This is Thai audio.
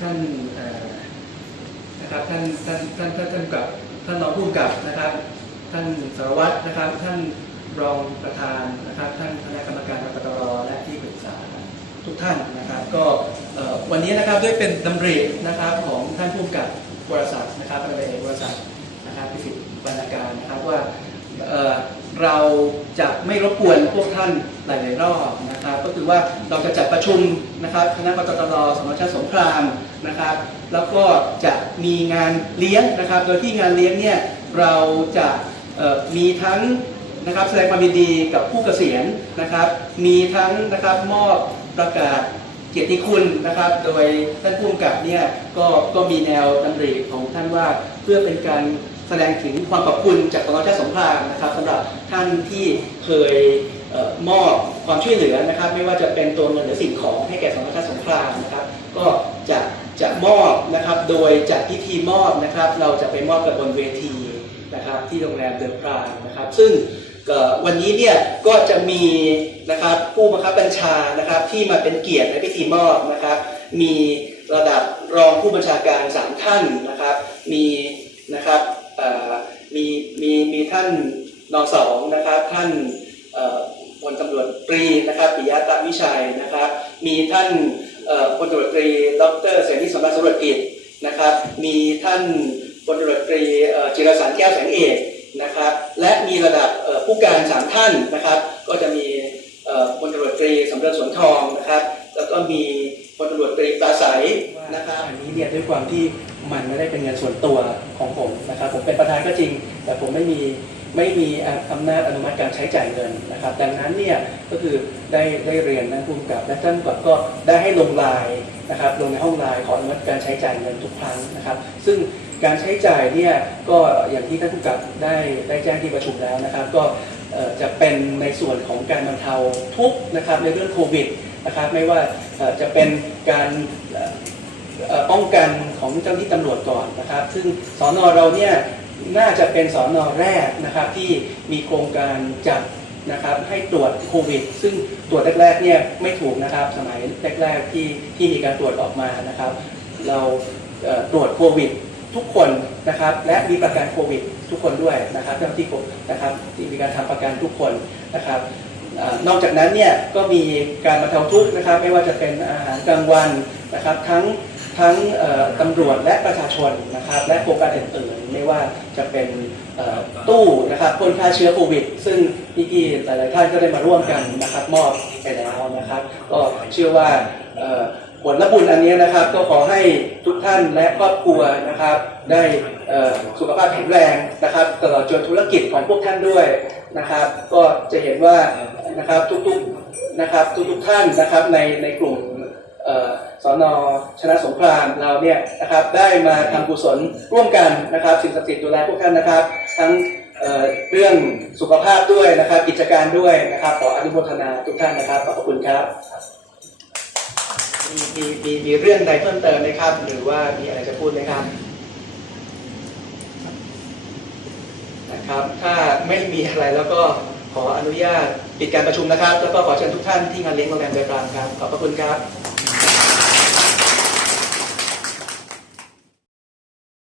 ท่านนะครับท่านท่านท่านท่านกับท่านรองผู้กับนะครับ ท่านสารวัตรนะครับ ท่านรองประธานนะครับ ท่านคณะกรรมการกตรและที่ปรึกษาทุกท่านนะครับ ก็วันนี้นะครับด้วยเป็นดำรินะครับของท่านผู้กับบริษัทนะครับอะไรเอกบริษัทนะครับพิสิทธิ์บรรณาการนะครับว่าเอ่อเราจะไม่รบกวนพวกท่านหลาย ๆ รอบ นะครับก็คือว่าเราจะจัดประชุมนะครับคณะกตรสมชาติสงครามนะครับ แล้วก็จะมีงานเลี้ยงนะครับ โดยที่งานเลี้ยงเนี่ยเราจะมีทั้งนะครับแสดงความยินดีกับผู้เกษียณนะครับ มีทั้งนะครับมอบประกาศเกียรติคุณนะครับ โดยท่านผู้กำกับเนี่ยก็ก็มีแนวดำริของท่านว่าเพื่อเป็นการแสดงถึงความขอบคุณจากกองทัพชาติสงครามนะครับสำหรับท่านที่เคย มอบความช่วยเหลือนะครับ ไม่ว่าจะเป็นตัวเงินหรือสิ่งของให้แก่กองทัพชาติสงครามนะครับ ก็จะจะมอบนะครับ โดยจัดพิธีมอบนะครับ เราจะไปมอบกับบนเวทีนะครับ ที่โรงแรมเดอะพรามนะครับ ซึ่งวันนี้เนี่ยก็จะมีนะครับผู้บังคับบัญชานะครับที่มาเป็นเกียรติในพิธีมอบนะครับ มีระดับรองผู้บัญชาการสามท่านนะครับ มีนะครับมีมีมีท่านนอสองนะครับท่าน พลตำรวจตรีนะครับปิยะตาวิชัยนะครับ มีท่านพลตำรวจตรี ดรเสรีสมบัติสมบัติกิจนะครับ มีท่านพลตำรวจตรีจิรสันแก้วแสงเอกนะครับ และมีระดับผู้การสามท่านนะครับ ก็จะมีพลตำรวจตรีสำเริงสวนทองนะครับ แล้วก็มีพลตำรวจตรีปราศัยนะครับอันนี้เนี่ยด้วยความที่มันไม่ได้เป็นเงินส่วนตัวของผมนะครับ ผมเป็นประธานก็จริง แต่ผมไม่มี ไม่มีอำนาจอนุมัติการใช้จ่ายเงินนะครับ ดังนั้นเนี่ยก็คือได้ได้เรียนท่านผู้กำกับและท่านผู้กำกับก็ได้ให้ลงลายนะครับลงในห้องลายขออนุมัติการใช้จ่ายเงินทุกครั้งนะครับ ซึ่งการใช้จ่ายเนี่ยก็อย่างที่ท่านผู้กำกับได้ได้แจ้งที่ประชุมแล้วนะครับ ก็จะเป็นในส่วนของการบรรเทาทุกข์นะครับในเรื่องโควิดนะครับไม่ว่าจะเป็นการป้องกันของเจ้าหน้าที่ตำรวจก่อนนะครับ ซึ่งสอนอเราเนี่ย น่าจะเป็นสอนอแรกนะครับที่มีโครงการจัดนะครับให้ตรวจโควิด ซึ่งตรวจแรกๆเนี่ยไม่ถูกนะครับสมัยแรกๆที่ที่มีการตรวจออกมานะครับ เราเตรวจโควิดทุกคนนะครับและมีประกันโควิด ทุกคนด้วยนะครับเจ้าที่มนะครับที่มีการทำประกันทุกคนนะครับอนอกจากนั้นเนี่ยก็มีการบรรเทาทุกข์นะครับ ไม่ว่าจะเป็นอาหารกลางวันนะครับ ทั้ง ทั้งตำรวจและประชาชนนะครับและโครงการอื่นๆไม่ว่าจะเป็นตู้นะครับพ่นฆ่าเชื้อโควิด ซึ่งพี่ๆหลายๆท่านก็ได้มาร่วมกันนะครับมอบไปแล้วนะครับ ก็เชื่อว่าเอ่อผลบุญอันนี้นะครับ ก็ขอให้ทุกท่านและครอบครัวนะครับ ได้สุขภาพแข็งแรงนะครับตลอดจนธุรกิจของพวกท่านด้วยนะครับ ก็จะเห็นว่านะครับทุกๆนะครับทุกๆท่านนะครับในในกลุ่ม สอนอชนะสงครามเราเนี่ยนะครับได้มาทำกุศลร่วมกันนะครับสิ่งศักดิ์สิทธิ์ดูแลพวกท่านนะครับ ทั้งเเรื่องสุขภาพด้วยนะครับ กิจการด้วยนะครับขออนุโมทนาทุกท่านนะครับขอบพระคุณครับมีมีมีมีเรื่องใดเพิ่มเติมไหมครับ หรือว่ามีอะไรจะพูดไหมครับนะครับ ถ้าไม่มีอะไรแล้วก็ขออนุญาตปิดการประชุมนะครับ แล้วก็ขอเชิญทุกท่านที่งานเลี้ยงโรงแรมเดลกรามครับขอบพระคุณครับ